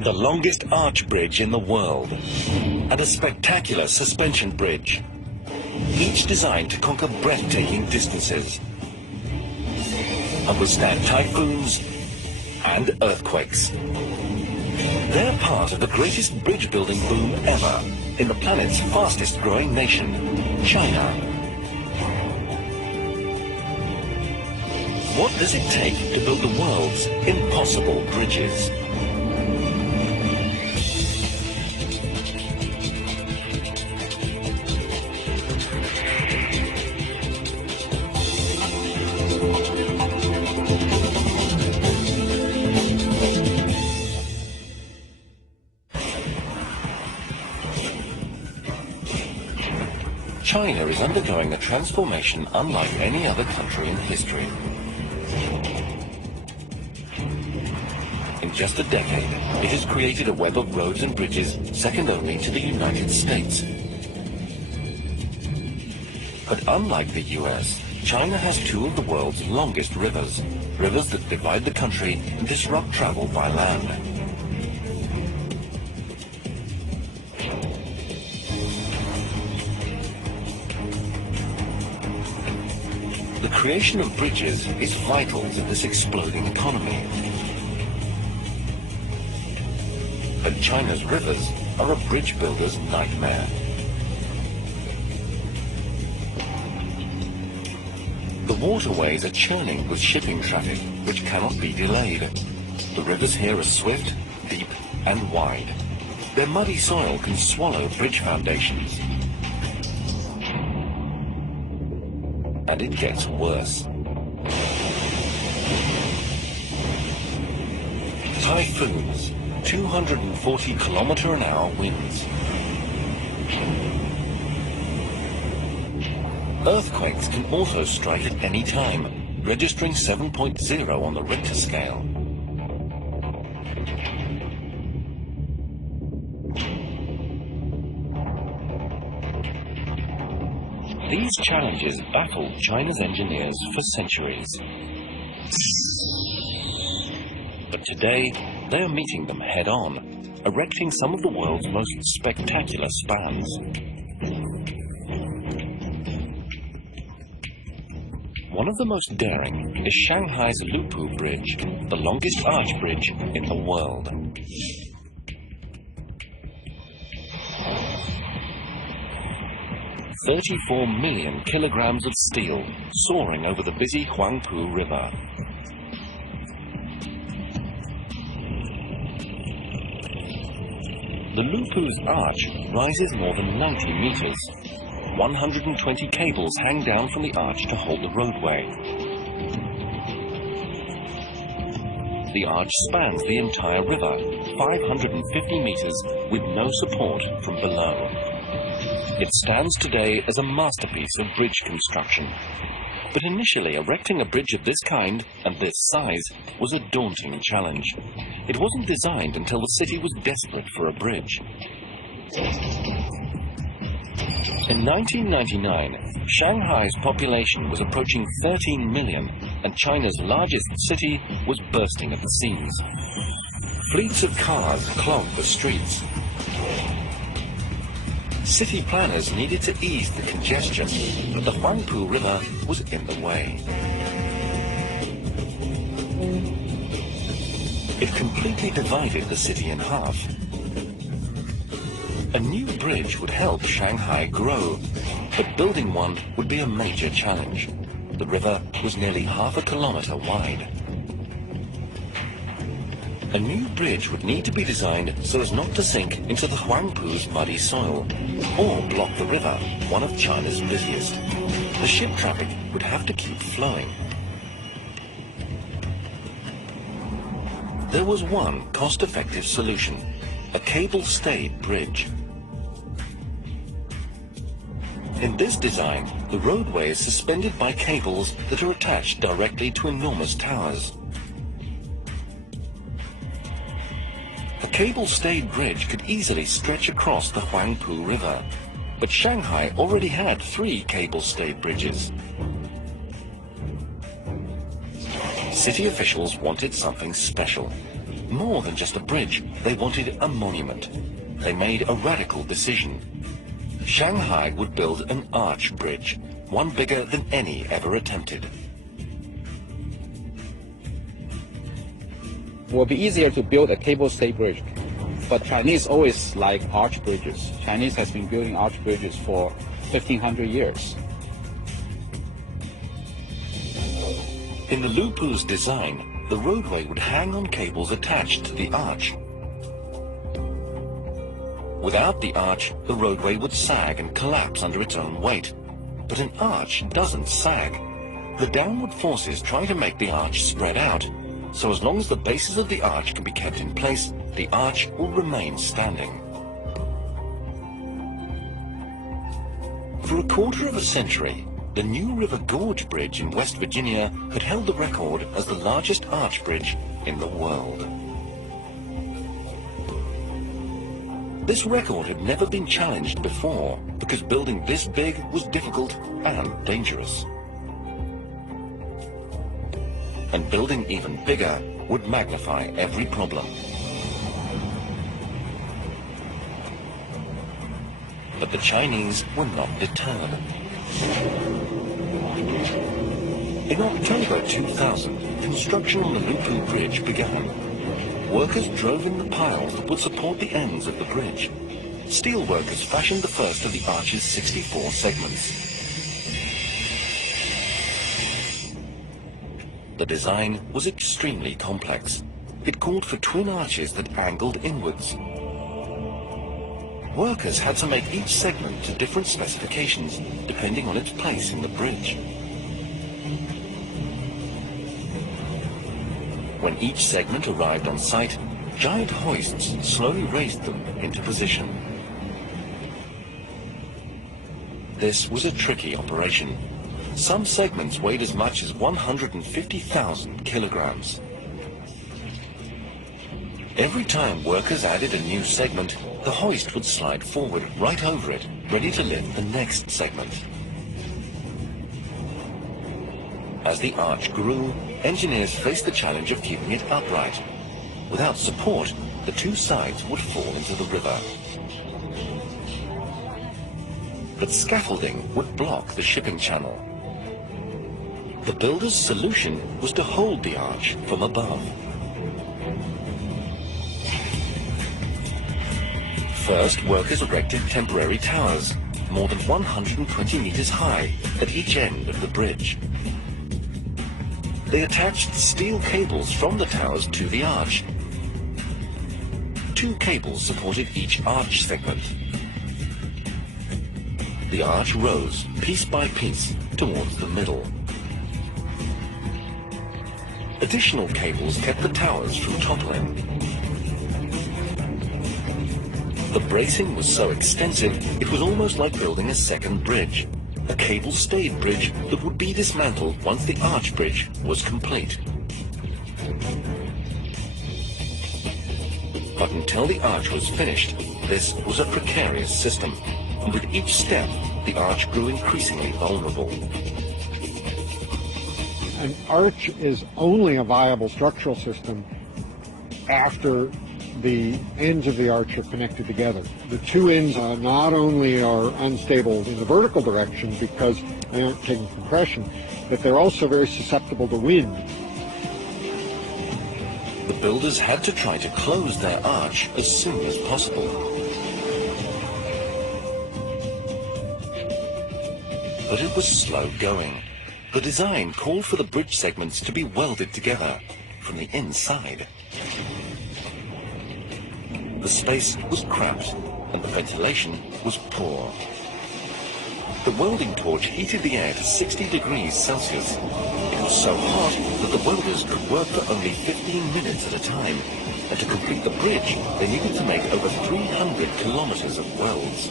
the longest arch bridge in the world, and a spectacular suspension bridge, each designed to conquer breathtaking distances and withstand typhoons and earthquakes. They're part of the greatest bridge building boom ever in the planet's fastest growing nation, China. What does it take to build the world's impossible bridges? China is undergoing a transformation unlike any other country in history. In just a decade, it has created a web of roads and bridges second only to the United States. But unlike the US, China has two of the world's longest rivers, rivers that divide the country and disrupt travel by land. The creation of bridges is vital to this exploding economy. But China's rivers are a bridge builder's nightmare. The waterways are churning with shipping traffic, which cannot be delayed. The rivers here are swift, deep, and wide. Their muddy soil can swallow bridge foundations. And it gets worse. Typhoons, 240-kilometer-an-hour winds. Earthquakes can also strike at any time, registering 7.0 on the Richter scale. These challenges baffled China's engineers for centuries. But today, they are meeting them head-on, erecting some of the world's most spectacular spans. One of the most daring is Shanghai's Lupu Bridge, the longest arch bridge in the world. "34 million kilograms of steel soaring over the busy Huangpu River. The Lupu's arch rises more than 90 meters. 120 cables hang down from the arch to hold the roadway. The arch spans the entire river, 550 meters, with no support from below. It stands today as a masterpiece of bridge construction. But initially, erecting a bridge of this kind and this size was a daunting challenge. It wasn't designed until the city was desperate for a bridge. In 1999, Shanghai's population was approaching 13 million, and China's largest city was bursting at the seams. Fleets of cars clogged the streets. City planners needed to ease the congestion, but the Huangpu River was in the way. It completely divided the city in half. A new bridge would help Shanghai grow, but building one would be a major challenge. The river was nearly half a kilometer wide. A new bridge would need to be designed so as not to sink into the Huangpu's muddy soil, or block the river, one of China's busiest. The ship traffic would have to keep flowing. There was one cost-effective solution, a cable-stayed bridge. In this design, the roadway is suspended by cables that are attached directly to enormous towers. A cable-stayed bridge could easily stretch across the Huangpu River, but Shanghai already had 3 cable-stayed bridges. City officials wanted something special. More than just a bridge, they wanted a monument. They made a radical decision. Shanghai would build an arch bridge, one bigger than any ever attempted. It will be easier to build a cable-stayed bridge, but Chinese always like arch bridges. Chinese has been building arch bridges for 1,500 years. In the Lupu's design, the roadway would hang on cables attached to the arch. Without the arch, the roadway would sag and collapse under its own weight. But an arch doesn't sag. The downward forces try to make the arch spread out, so as long as the bases of the arch can be kept in place, the arch will remain standing. For a quarter of a century, the New River Gorge Bridge in West Virginia had held the record as the largest arch bridge in the world. This record had never been challenged before because building this big was difficult and dangerous. And building even bigger would magnify every problem. But the Chinese were not deterred. In October 2000, construction on the Lupu Bridge began. Workers drove in the piles that would support the ends of the bridge. Steel workers fashioned the first of the arch's 64 segments. The design was extremely complex. It called for twin arches that angled inwards. Workers had to make each segment to different specifications, depending on its place in the bridge. When each segment arrived on site, giant hoists slowly raised them into position. This was a tricky operation. Some segments weighed as much as 150,000 kilograms. Every time workers added a new segment, the hoist would slide forward right over it, ready to lift the next segment. As the arch grew, engineers faced the challenge of keeping it upright. Without support, the two sides would fall into the river. But scaffolding would block the shipping channel. The builder's solution was to hold the arch from above. First, workers erected temporary towers, more than 120 meters high, at each end of the bridge. They attached steel cables from the towers to the arch. Two cables supported each arch segment. The arch rose, piece by piece, towards the middle. Additional cables kept the towers from toppling. The bracing was so extensive, it was almost like building a second bridge. A cable-stayed bridge that would be dismantled once the arch bridge was complete. But until the arch was finished, this was a precarious system, and with each step, the arch grew increasingly vulnerable. An arch is only a viable structural system after the ends of the arch are connected together. The two ends not only are unstable in the vertical direction because they aren't taking compression, but they're also very susceptible to wind. The builders had to try to close their arch as soon as possible. But it was slow going. The design called for the bridge segments to be welded together from the inside. The space was cramped and the ventilation was poor. The welding torch heated the air to 60 degrees Celsius. It was so hot that the welders could work for only 15 minutes at a time. And to complete the bridge, they needed to make over 300 kilometers of welds.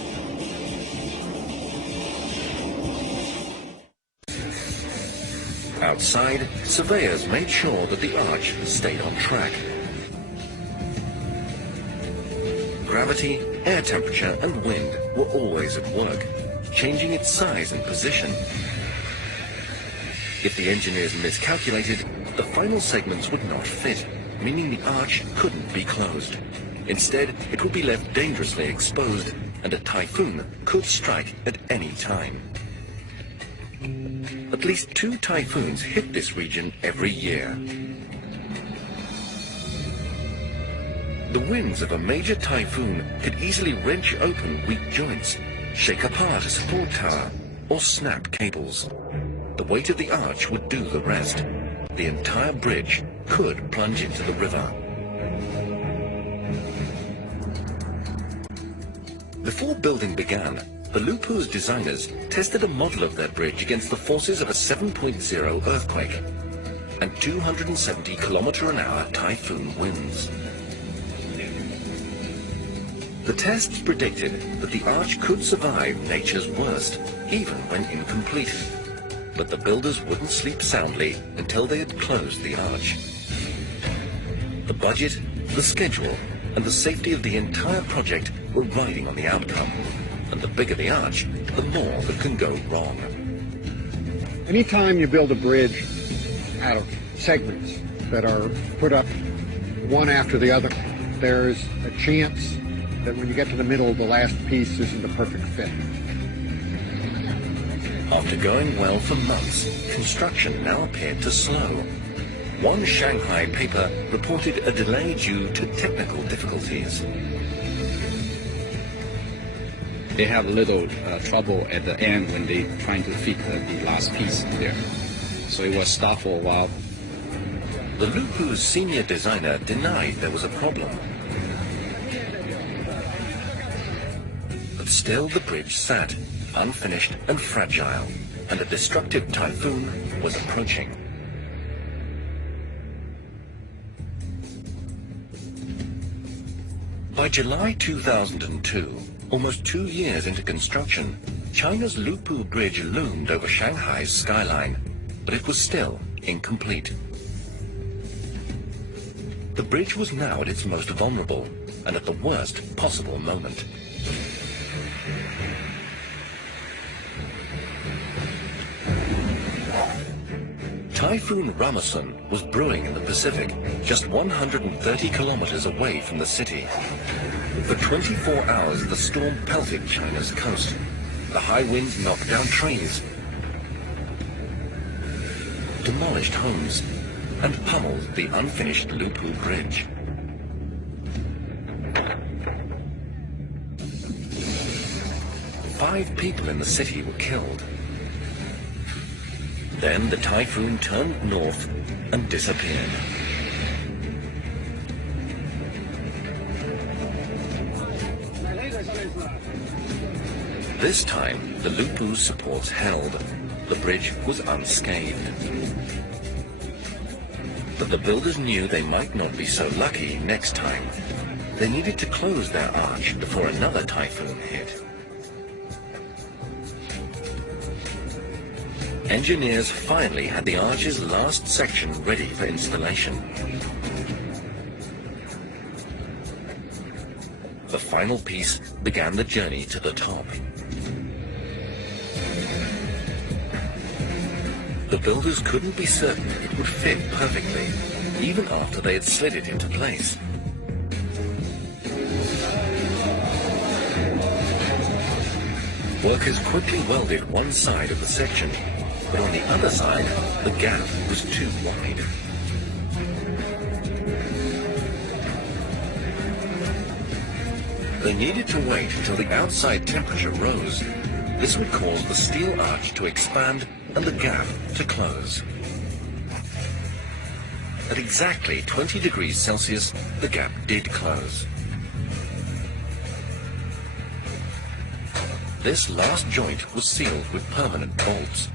Outside, surveyors made sure that the arch stayed on track. Gravity, air temperature and wind were always at work, changing its size and position. If the engineers miscalculated, the final segments would not fit, meaning the arch couldn't be closed. Instead, it would be left dangerously exposed, and a typhoon could strike at any time. At least 2 typhoons hit this region every year. The winds of a major typhoon could easily wrench open weak joints, shake apart a support tower, or snap cables. The weight of the arch would do the rest. The entire bridge could plunge into the river. Before building began, the Lupu's designers tested a model of their bridge against the forces of a 7.0 earthquake and 270 km/h typhoon winds. The tests predicted that the arch could survive nature's worst, even when incomplete. But the builders wouldn't sleep soundly until they had closed the arch. The budget, the schedule, and the safety of the entire project were riding on the outcome. And the bigger the arch, the more that can go wrong. Anytime you build a bridge out of segments that are put up one after the other, there's a chance that when you get to the middle, the last piece isn't a perfect fit. After going well for months, construction now appeared to slow. One Shanghai paper reported a delay due to technical difficulties. They have a little trouble at the end when they trying to fit the last piece there. So it was stopped for a while. The Lupu's senior designer denied there was a problem. But still the bridge sat, unfinished and fragile, and a destructive typhoon was approaching. By July 2002, almost 2 years into construction, China's Lupu Bridge loomed over Shanghai's skyline, but it was still incomplete. The bridge was now at its most vulnerable and at the worst possible moment. Typhoon Ramasun was brewing in the Pacific, just 130 kilometers away from the city. For 24 hours, the storm pelted China's coast. The high winds knocked down trees, demolished homes, and pummeled the unfinished Lupu Bridge. Five people in the city were killed. Then the typhoon turned north and disappeared. This time, the Lupu's supports held. The bridge was unscathed. But the builders knew they might not be so lucky next time. They needed to close their arch before another typhoon hit. Engineers finally had the arch's last section ready for installation. The final piece began the journey to the top. The builders couldn't be certain it would fit perfectly, even after they had slid it into place. Workers quickly welded one side of the section, but on the other side, the gap was too wide. They needed to wait until the outside temperature rose. This would cause the steel arch to expand and the gap to close. At exactly 20 degrees Celsius, the gap did close. This last joint was sealed with permanent bolts.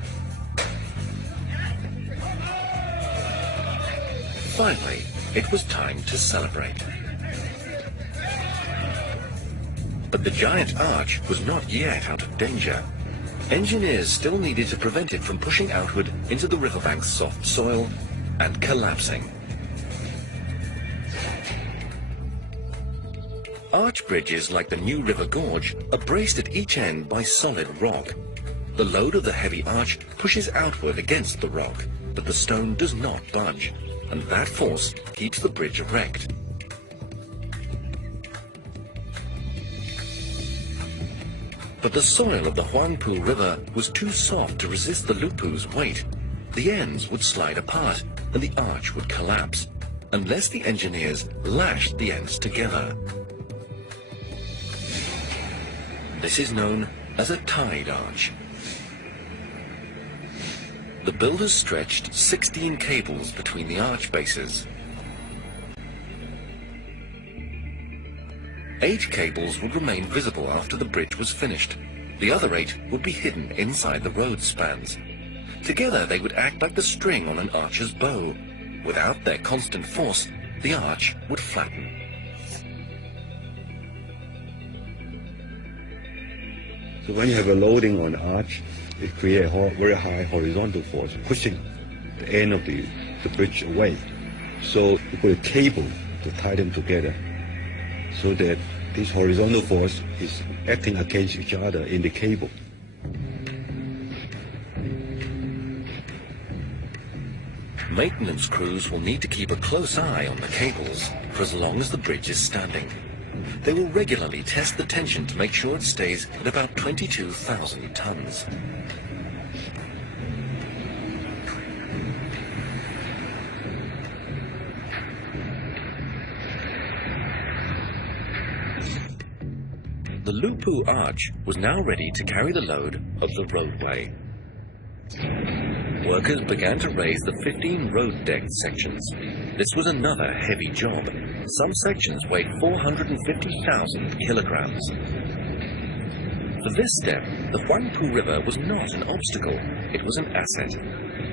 Finally, it was time to celebrate. But the giant arch was not yet out of danger. Engineers still needed to prevent it from pushing outward into the riverbank's soft soil and collapsing. Arch bridges like the New River Gorge are braced at each end by solid rock. The load of the heavy arch pushes outward against the rock, but the stone does not budge, and that force keeps the bridge erect. But the soil of the Huangpu River was too soft to resist the Lupu's weight. The ends would slide apart and the arch would collapse, unless the engineers lashed the ends together. This is known as a tide arch. The builders stretched 16 cables between the arch bases. 8 cables would remain visible after the bridge was finished. The other 8 would be hidden inside the road spans. Together they would act like the string on an archer's bow. Without their constant force, the arch would flatten. So when you have a loading on the arch, it creates a very high horizontal force, pushing the end of the bridge away. So you put a cable to tie them together, so that this horizontal force is acting against each other in the cable. Maintenance crews will need to keep a close eye on the cables for as long as the bridge is standing. They will regularly test the tension to make sure it stays at about 22,000 tons. The Lupu arch was now ready to carry the load of the roadway. Workers began to raise the 15 road deck sections. This was another heavy job. Some sections weighed 450,000 kilograms. For this step, the Huangpu River was not an obstacle, it was an asset.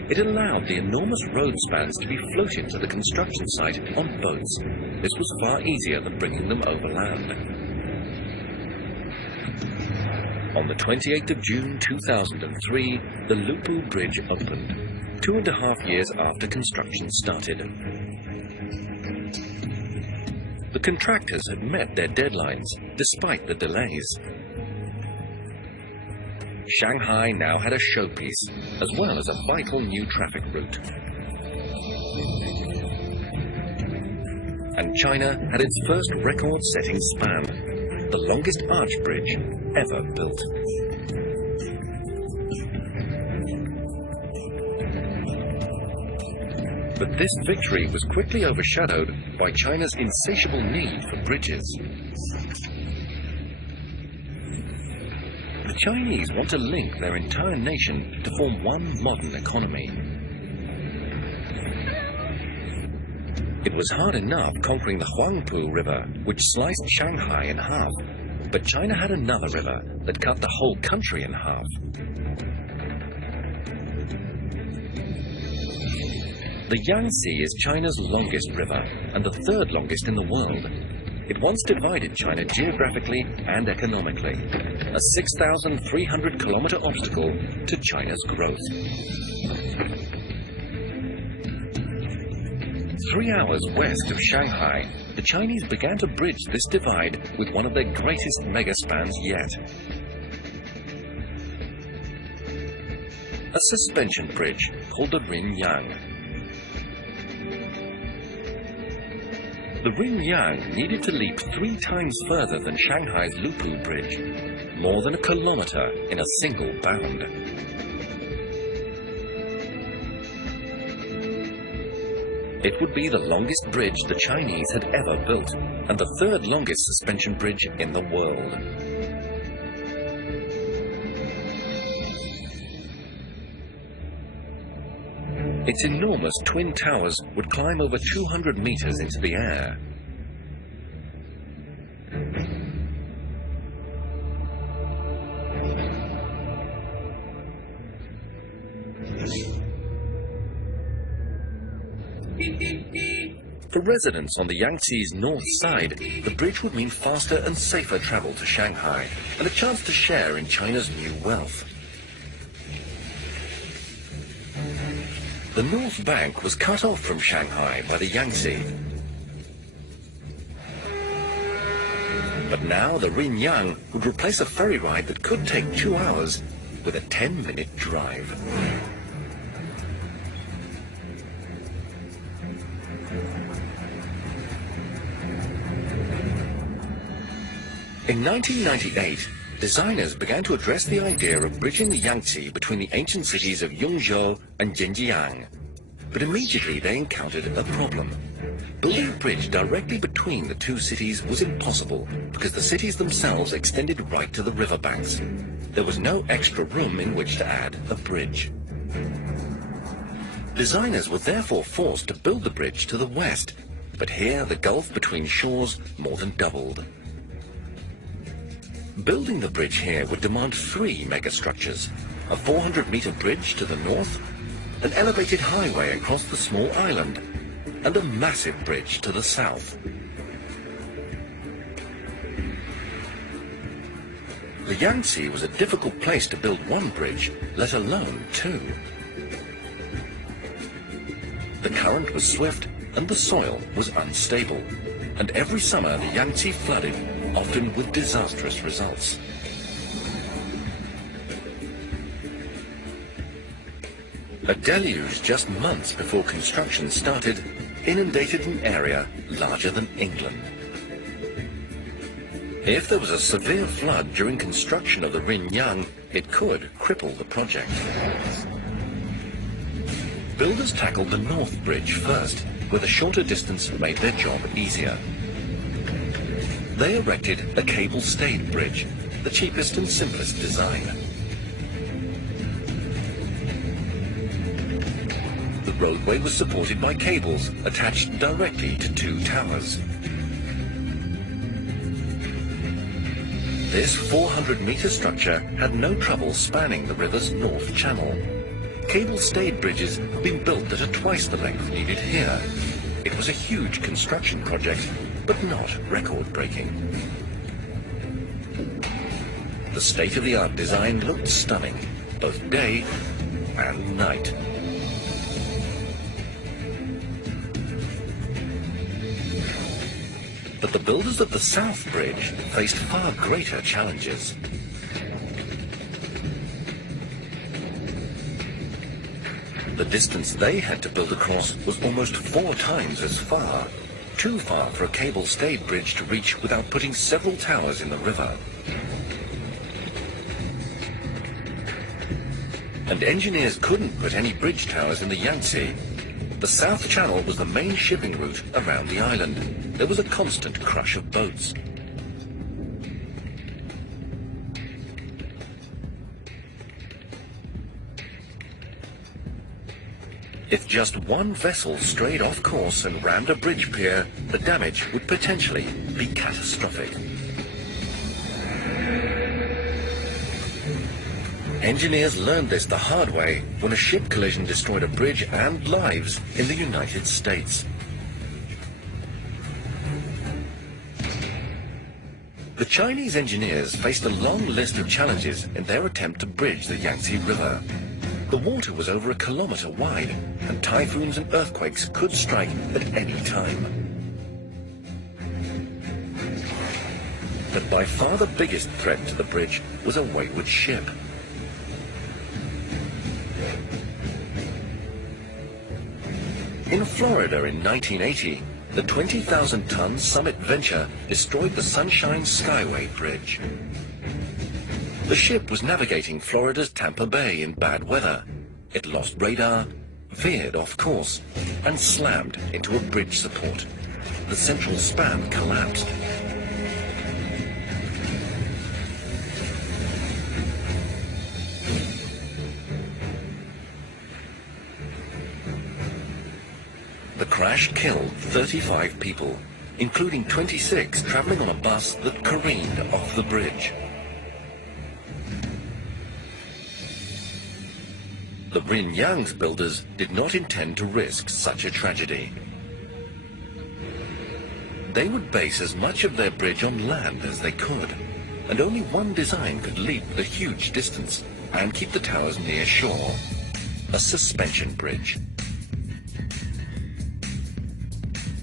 It allowed the enormous road spans to be floated to the construction site on boats. This was far easier than bringing them overland. On the 28th of June 2003, the Lupu Bridge opened, 2.5 years after construction started. The contractors had met their deadlines, despite the delays. Shanghai now had a showpiece, as well as a vital new traffic route. And China had its first record-setting span, the longest arch bridge ever built. But this victory was quickly overshadowed by China's insatiable need for bridges. The Chinese want to link their entire nation to form one modern economy. It was hard enough conquering the Huangpu River, which sliced Shanghai in half, but China had another river that cut the whole country in half. The Yangtze is China's longest river and the third longest in the world. It once divided China geographically and economically, a 6,300-kilometer obstacle to China's growth. 3 hours west of Shanghai, the Chinese began to bridge this divide with one of their greatest megaspans yet. A suspension bridge called the Rinyang. The Rinyang needed to leap 3 times further than Shanghai's Lupu Bridge, more than a kilometer in a single bound. It would be the longest bridge the Chinese had ever built, and the third longest suspension bridge in the world. Its enormous twin towers would climb over 200 meters into the air. For residents on the Yangtze's north side, the bridge would mean faster and safer travel to Shanghai, and a chance to share in China's new wealth. The North Bank was cut off from Shanghai by the Yangtze. But now the Rinyang would replace a ferry ride that could take 2 hours with a 10-minute drive. In 1998, designers began to address the idea of bridging the Yangtze between the ancient cities of Yungzhou and Jinjiang. But immediately they encountered a problem. Building a bridge directly between the two cities was impossible because the cities themselves extended right to the riverbanks. There was no extra room in which to add a bridge. Designers were therefore forced to build the bridge to the west, but here the gulf between shores more than doubled. Building the bridge here would demand 3 megastructures: a 400-meter bridge to the north, an elevated highway across the small island, and a massive bridge to the south. The Yangtze was a difficult place to build one bridge, let alone 2. The current was swift and the soil was unstable, and every summer the Yangtze flooded, often with disastrous results. A deluge just months before construction started inundated an area larger than England. If there was a severe flood during construction of the Rinyang, it could cripple the project. Builders tackled the North Bridge first, where the shorter distance made their job easier. They erected a cable-stayed bridge, the cheapest and simplest design. The roadway was supported by cables attached directly to 2 towers. This 400-meter structure had no trouble spanning the river's north channel. Cable-stayed bridges have been built that are twice the length needed here. It was a huge construction project, but not record-breaking. The state-of-the-art design looked stunning, both day and night. But the builders of the South Bridge faced far greater challenges. The distance they had to build across was almost 4 times as far, too far for a cable-stayed bridge to reach without putting several towers in the river. And engineers couldn't put any bridge towers in the Yangtze. The South Channel was the main shipping route around the island. There was a constant crush of boats. If just one vessel strayed off course and rammed a bridge pier, the damage would potentially be catastrophic. Engineers learned this the hard way when a ship collision destroyed a bridge and lives in the United States. The Chinese engineers faced a long list of challenges in their attempt to bridge the Yangtze River. The water was over 1 kilometer wide, and typhoons and earthquakes could strike at any time. But by far the biggest threat to the bridge was a wayward ship. In Florida in 1980, the 20,000-ton Summit Venture destroyed the Sunshine Skyway Bridge. The ship was navigating Florida's Tampa Bay in bad weather. It lost radar, veered off course, and slammed into a bridge support. The central span collapsed. The crash killed 35 people, including 26 traveling on a bus that careened off the bridge. The Rinyang's builders did not intend to risk such a tragedy. They would base as much of their bridge on land as they could, and only one design could leap the huge distance and keep the towers near shore: a suspension bridge.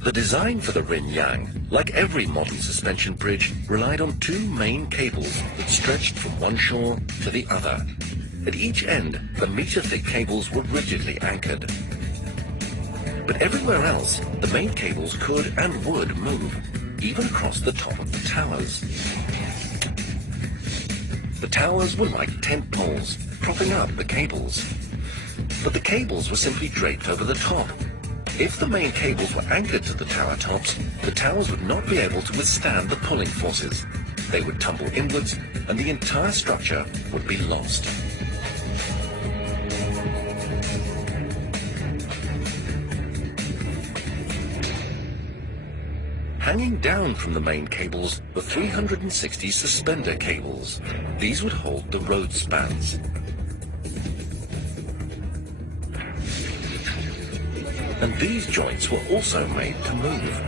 The design for the Rinyang, like every modern suspension bridge, relied on 2 main cables that stretched from one shore to the other. At each end, the meter-thick cables were rigidly anchored. But everywhere else, the main cables could and would move, even across the top of the towers. The towers were like tent poles, propping up the cables. But the cables were simply draped over the top. If the main cables were anchored to the tower tops, the towers would not be able to withstand the pulling forces. They would tumble inwards, and the entire structure would be lost. Hanging down from the main cables were 360 suspender cables. These would hold the road spans. And these joints were also made to move.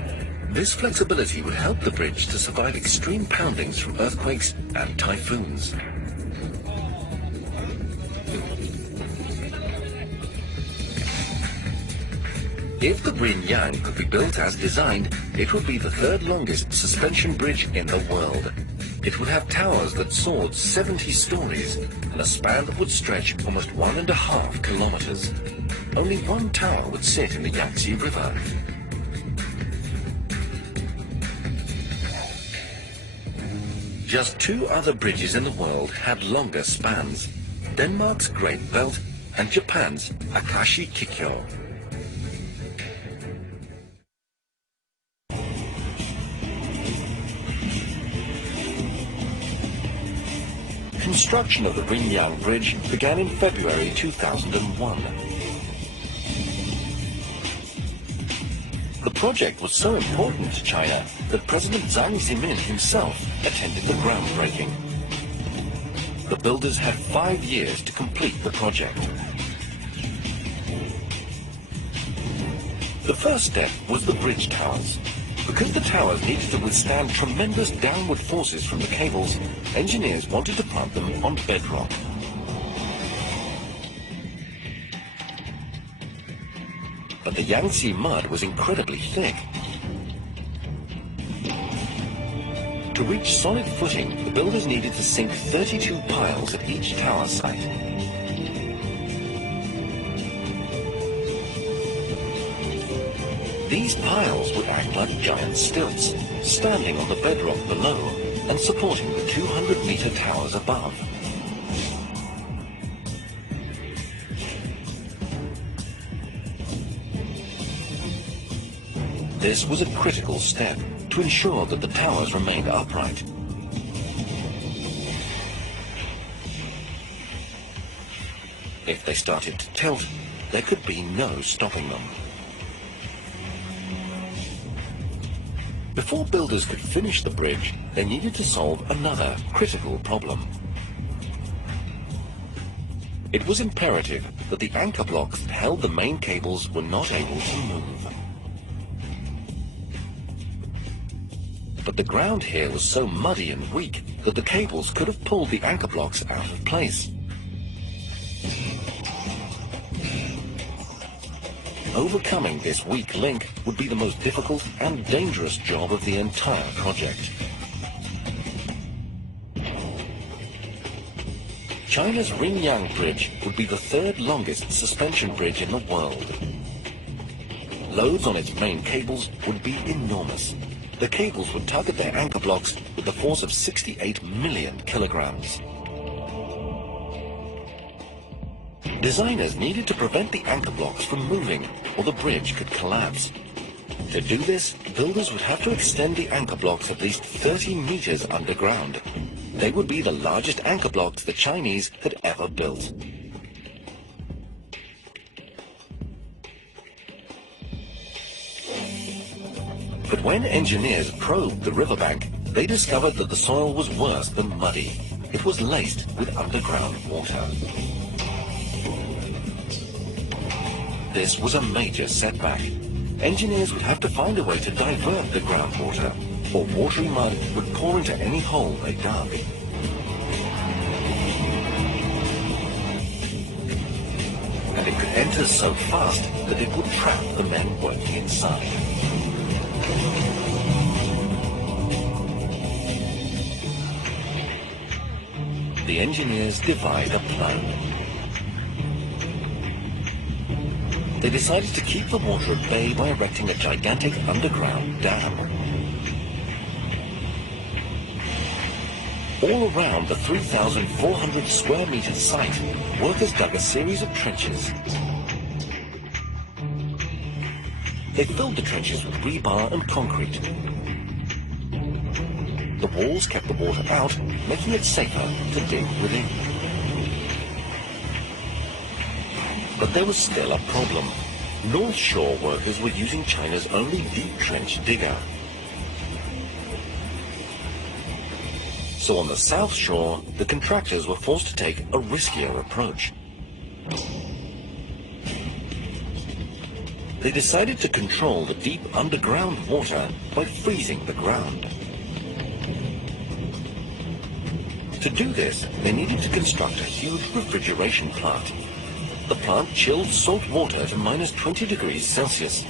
This flexibility would help the bridge to survive extreme poundings from earthquakes and typhoons. If the Binyang could be built as designed, it would be the third longest suspension bridge in the world. It would have towers that soared 70 stories and a span that would stretch almost 1.5 kilometers. Only one tower would sit in the Yangtze River. Just two other bridges in the world had longer spans: Denmark's Great Belt and Japan's Akashi Kikyo. Construction of the Binyang Bridge began in February 2001. The project was so important to China that President Jiang Zemin himself attended the groundbreaking. The builders had 5 years to complete the project. The first step was the bridge towers. Because the towers needed to withstand tremendous downward forces from the cables, engineers wanted to plant them on bedrock. But the Yangtze mud was incredibly thick. To reach solid footing, the builders needed to sink 32 piles at each tower site. These piles would act like giant stilts, standing on the bedrock below and supporting the 200-meter towers above. This was a critical step to ensure that the towers remained upright. If they started to tilt, there could be no stopping them. Before builders could finish the bridge, they needed to solve another critical problem. It was imperative that the anchor blocks that held the main cables were not able to move. But the ground here was so muddy and weak that the cables could have pulled the anchor blocks out of place. Overcoming this weak link would be the most difficult and dangerous job of the entire project. China's Binyang Bridge would be the third longest suspension bridge in the world. Loads on its main cables would be enormous. The cables would tug at their anchor blocks with the force of 68 million kilograms. Designers needed to prevent the anchor blocks from moving, or the bridge could collapse. To do this, builders would have to extend the anchor blocks at least 30 meters underground. They would be the largest anchor blocks the Chinese had ever built. But when engineers probed the riverbank, they discovered that the soil was worse than muddy. It was laced with underground water. This was a major setback. Engineers would have to find a way to divert the groundwater, or watery mud would pour into any hole they dug. And it could enter so fast that it would trap the men working inside. The engineers devised a plan. They decided to keep the water at bay by erecting a gigantic underground dam. All around the 3,400 square meter site, workers dug a series of trenches. They filled the trenches with rebar and concrete. The walls kept the water out, making it safer to dig within. But there was still a problem. North Shore workers were using China's only deep trench digger. So on the South Shore, the contractors were forced to take a riskier approach. They decided to control the deep underground water by freezing the ground. To do this, they needed to construct a huge refrigeration plant. The plant chilled salt water to minus 20 degrees Celsius.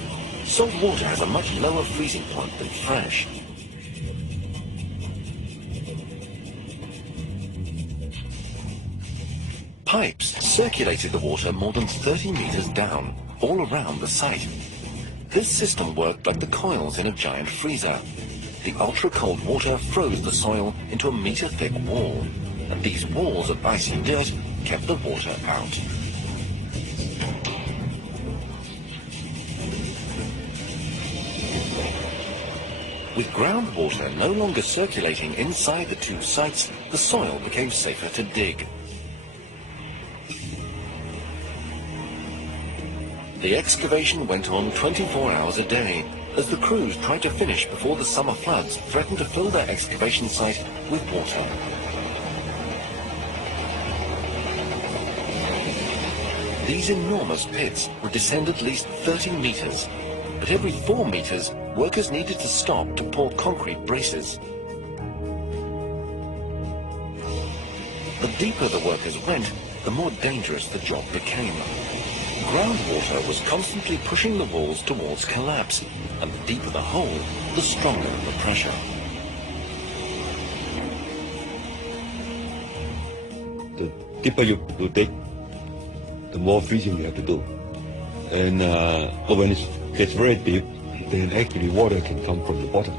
Salt water has a much lower freezing point than fresh. Pipes circulated the water more than 30 meters down, all around the site. This system worked like the coils in a giant freezer. The ultra-cold water froze the soil into a meter-thick wall, and these walls of icy dirt kept the water out. With groundwater no longer circulating inside the two sites, the soil became safer to dig. The excavation went on 24 hours a day, as the crews tried to finish before the summer floods threatened to fill their excavation site with water. These enormous pits would descend at least 30 meters, but every 4 meters, workers needed to stop to pour concrete braces. The deeper the workers went, the more dangerous the job became. Groundwater was constantly pushing the walls towards collapse, and the deeper the hole, the stronger the pressure. The deeper you dig, the more freezing you have to do. And when it gets very deep, then actually water can come from the bottom,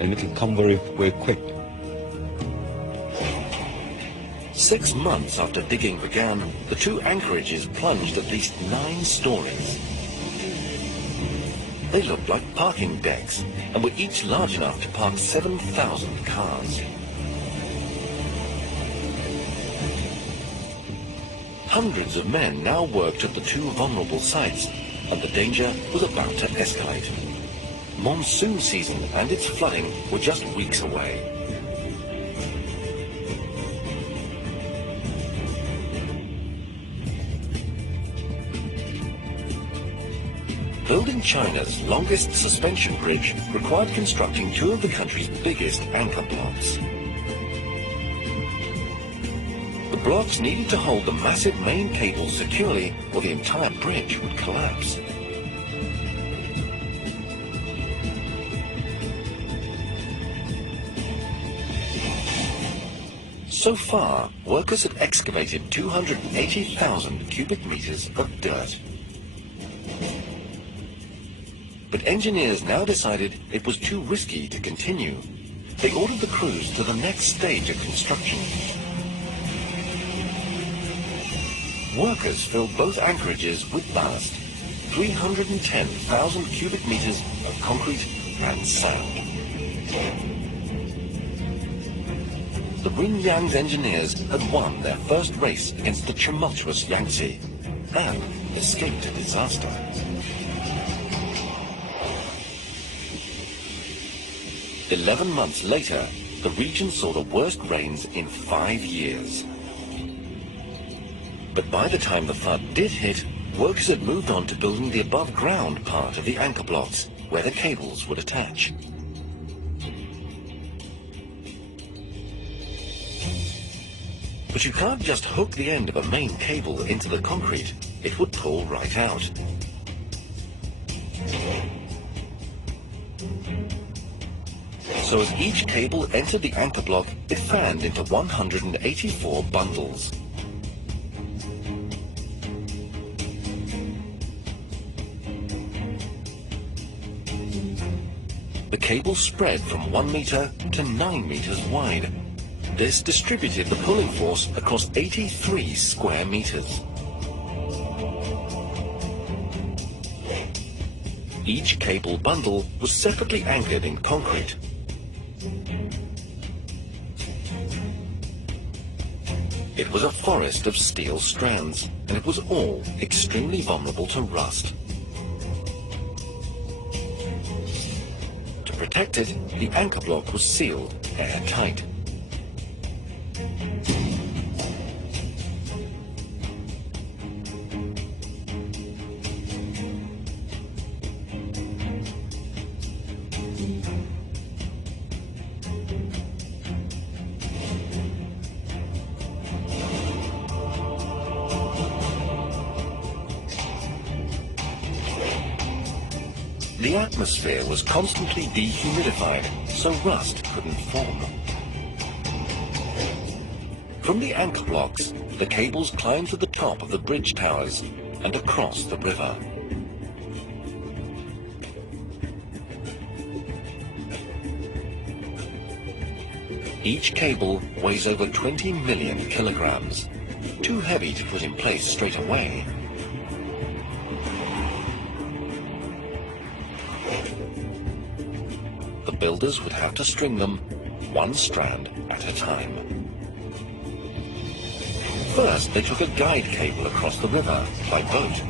and it can come very, very quick. 6 months after digging began, the two anchorages plunged at least 9 stories. They looked like parking decks and were each large enough to park 7,000 cars. Hundreds of men now worked at the two vulnerable sites, and the danger was about to escalate. Monsoon season and its flooding were just weeks away. Building China's longest suspension bridge required constructing 2 of the country's biggest anchor blocks. The blocks needed to hold the massive main cable securely, or the entire bridge would collapse. So far, workers had excavated 280,000 cubic meters of dirt. But engineers now decided it was too risky to continue. They ordered the crews to the next stage of construction. Workers filled both anchorages with ballast, 310,000 cubic meters of concrete and sand. The Ringyang's engineers had won their first race against the tumultuous Yangtze and escaped a disaster. "11 months later, the region saw the worst rains in 5 years. But by the time the flood did hit, workers had moved on to building the above-ground part of the anchor blocks, where the cables would attach. But you can't just hook the end of a main cable into the concrete. It would pull right out. So as each cable entered the anchor block, it fanned into 184 bundles. The cable spread from 1 meter to 9 meters wide. This distributed the pulling force across 83 square meters. Each cable bundle was separately anchored in concrete. It was a forest of steel strands, and it was all extremely vulnerable to rust. To protect it, the anchor block was sealed airtight. The atmosphere was constantly dehumidified, so rust couldn't form. From the anchor blocks, the cables climbed to the top of the bridge towers and across the river. Each cable weighs over 20 million kilograms, too heavy to put in place straight away. The builders would have to string them one strand at a time. First, they took a guide cable across the river by boat.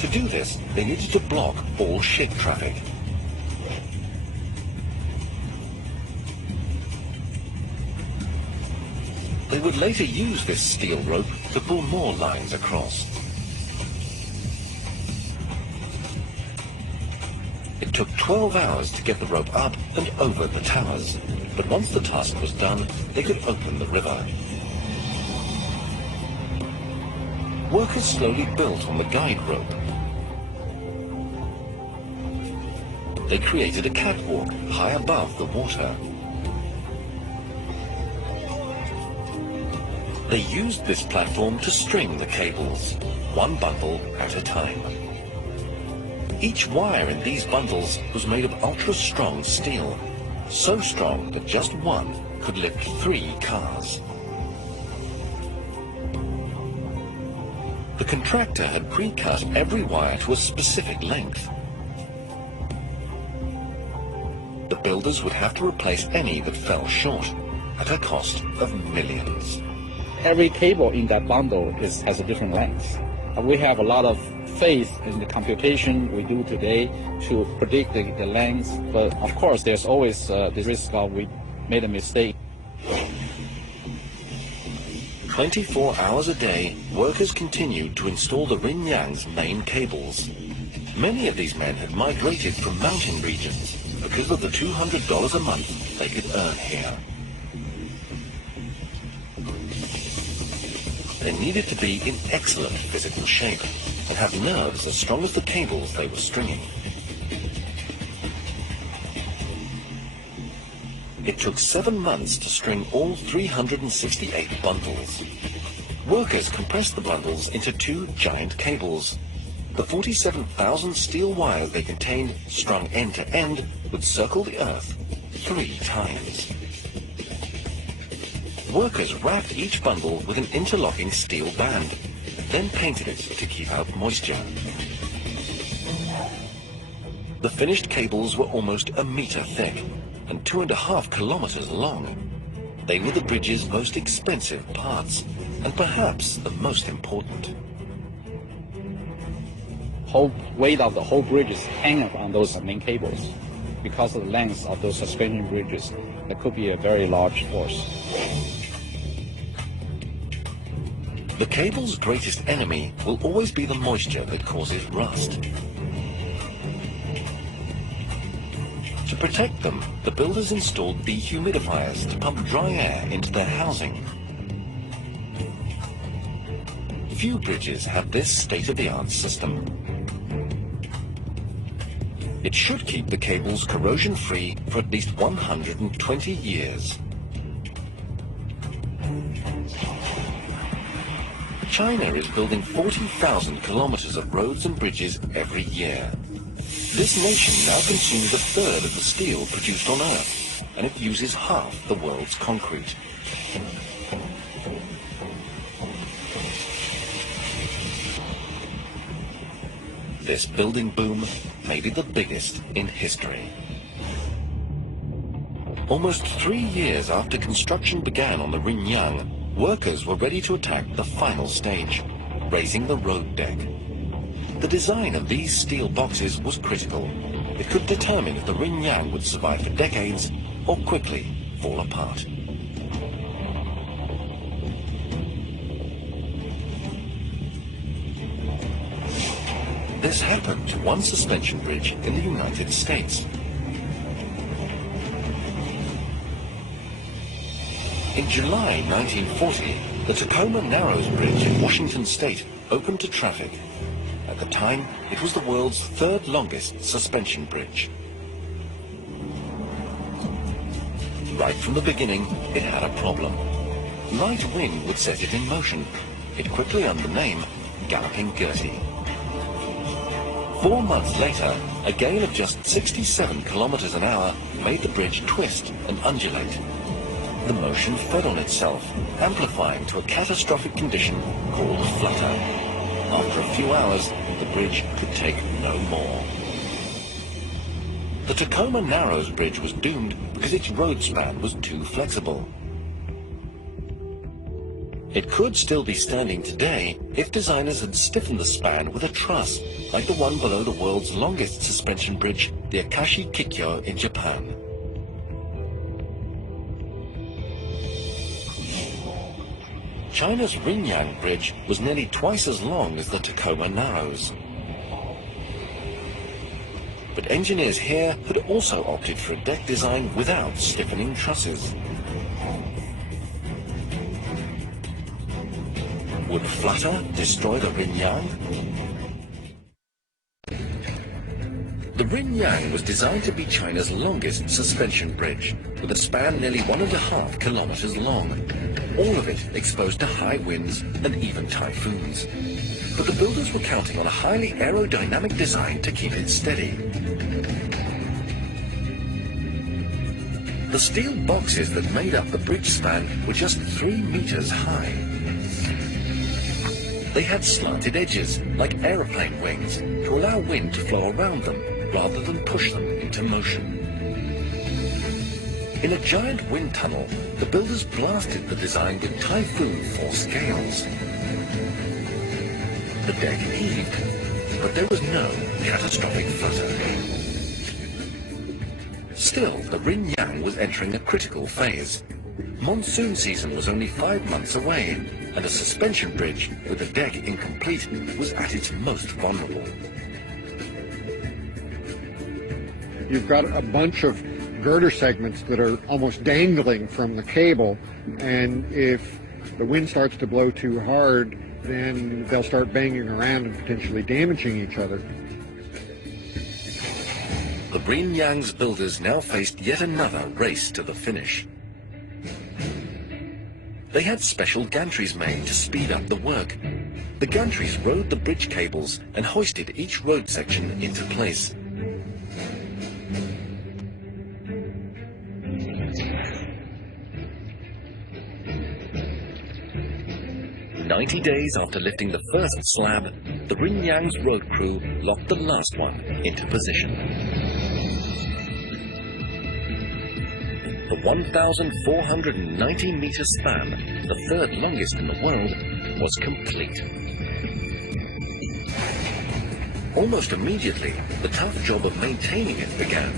To do this, they needed to block all ship traffic. They would later use this steel rope to pull more lines across. It took 12 hours to get the rope up and over the towers, but once the task was done, they could open the river. Workers slowly built on the guide rope. They created a catwalk high above the water. They used this platform to string the cables, one bundle at a time. Each wire in these bundles was made of ultra-strong steel, so strong that just one could lift 3 cars. The contractor had pre-cut every wire to a specific length. The builders would have to replace any that fell short, at a cost of millions. Every cable in that bundle has a different length. We have a lot of faith in the computation we do today to predict the length, but of course there's always the risk of we made a mistake. 24 hours a day, workers continued to install the Rinyang's main cables. Many of these men had migrated from mountain regions because of the $200 a month they could earn here. They needed to be in excellent physical shape and have nerves as strong as the cables they were stringing. It took 7 months to string all 368 bundles. Workers compressed the bundles into 2 giant cables. The 47,000 steel wires they contained, strung end to end, would circle the earth 3 times. Workers wrapped each bundle with an interlocking steel band, then painted it to keep out moisture. The finished cables were almost a meter thick and 2.5 kilometers long. They were the bridge's most expensive parts, and perhaps the most important. Whole weight of the whole bridge is hanging on those main cables. Because of the length of those suspension bridges, there could be a very large force. The cable's greatest enemy will always be the moisture that causes rust. To protect them, the builders installed dehumidifiers to pump dry air into their housing. Few bridges have this state-of-the-art system. It should keep the cables corrosion-free for at least 120 years. China is building 40,000 kilometers of roads and bridges every year. This nation now consumes 1/3 of the steel produced on Earth. and it uses half the world's concrete. This building boom may be the biggest in history. Almost 3 years after construction began on the Rinyang, workers were ready to attack the final stage, raising the road deck. The design of these steel boxes was critical. It could determine if the Rinyang would survive for decades or quickly fall apart. This happened to one suspension bridge in the United States. In July 1940, the Tacoma Narrows Bridge in Washington State opened to traffic. At the time, it was the world's third longest suspension bridge. Right from the beginning, it had a problem. Light wind would set it in motion. It quickly earned the name Galloping Gertie. 4 months later, a gale of just 67 kilometers an hour made the bridge twist and undulate. The motion fed on itself, amplifying to a catastrophic condition called flutter. After a few hours, the bridge could take no more. The Tacoma Narrows Bridge was doomed because its road span was too flexible. It could still be standing today if designers had stiffened the span with a truss, like the one below the world's longest suspension bridge, the Akashi Kikyo in Japan. China's Rinyang Bridge was nearly twice as long as the Tacoma Narrows. But engineers here had also opted for a deck design without stiffening trusses. Would flutter destroy the Rinyang? The Rinyang was designed to be China's longest suspension bridge, with a span nearly 1.5 kilometers long, all of it exposed to high winds and even typhoons. But the builders were counting on a highly aerodynamic design to keep it steady. The steel boxes that made up the bridge span were just 3 meters high. They had slanted edges, like aeroplane wings, to allow wind to flow around them rather than push them into motion. In a giant wind tunnel, the builders blasted the design with typhoon force gales. The deck heaved, but there was no catastrophic flutter. Still, the Rinyang was entering a critical phase. Monsoon season was only 5 months away, and a suspension bridge with the deck incomplete was at its most vulnerable. You've got a bunch of girder segments that are almost dangling from the cable, and if the wind starts to blow too hard, then they'll start banging around and potentially damaging each other. The Rinyang's builders now faced yet another race to the finish. They had special gantries made to speed up the work. The gantries rode the bridge cables and hoisted each road section into place. "90 days after lifting the first slab, the Rinyang's road crew locked the last one into position. The 1,490-meter span, the third longest in the world, was complete. Almost immediately, the tough job of maintaining it began.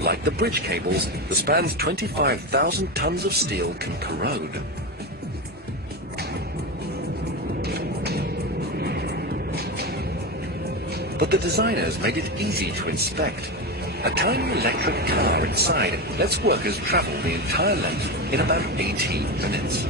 Like the bridge cables, the span's 25,000 tons of steel can corrode. But the designers made it easy to inspect. A tiny electric car inside lets workers travel the entire length in about 18 minutes.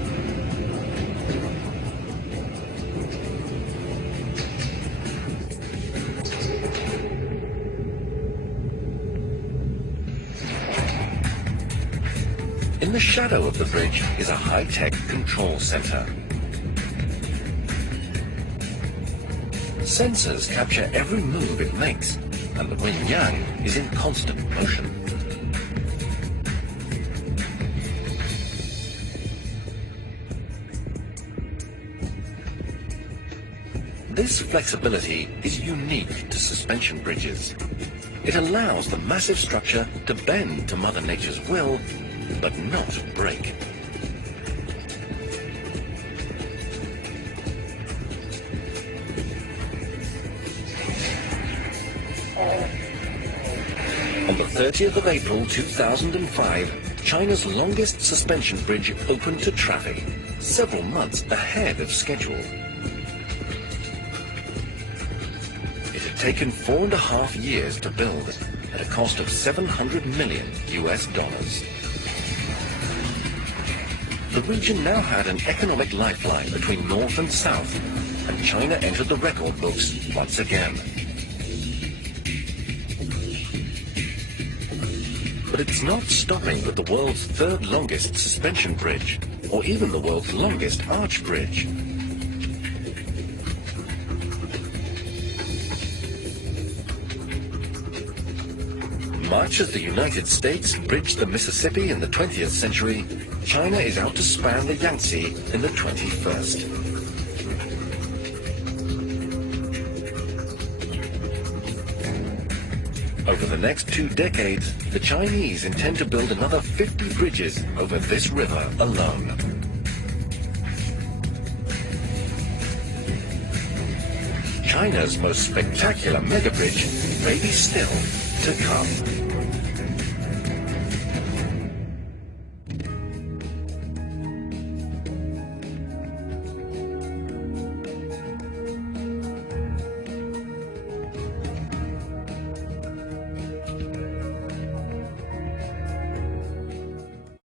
In the shadow of the bridge is a high-tech control center. Sensors capture every move it makes, and the Rinyang is in constant motion. This flexibility is unique to suspension bridges. It allows the massive structure to bend to Mother Nature's will, but not break. On the 30th of April 2005, China's longest suspension bridge opened to traffic, several months ahead of schedule. It had taken 4.5 years to build at a cost of $700 million US. The region now had an economic lifeline between north and south, and China entered the record books once again. But it's not stopping with the world's third longest suspension bridge, or even the world's longest arch bridge. Much as the United States bridged the Mississippi in the 20th century, China is out to span the Yangtze in the 21st. Over the next 2 decades, the Chinese intend to build another 50 bridges over this river alone. China's most spectacular megabridge may be still to come.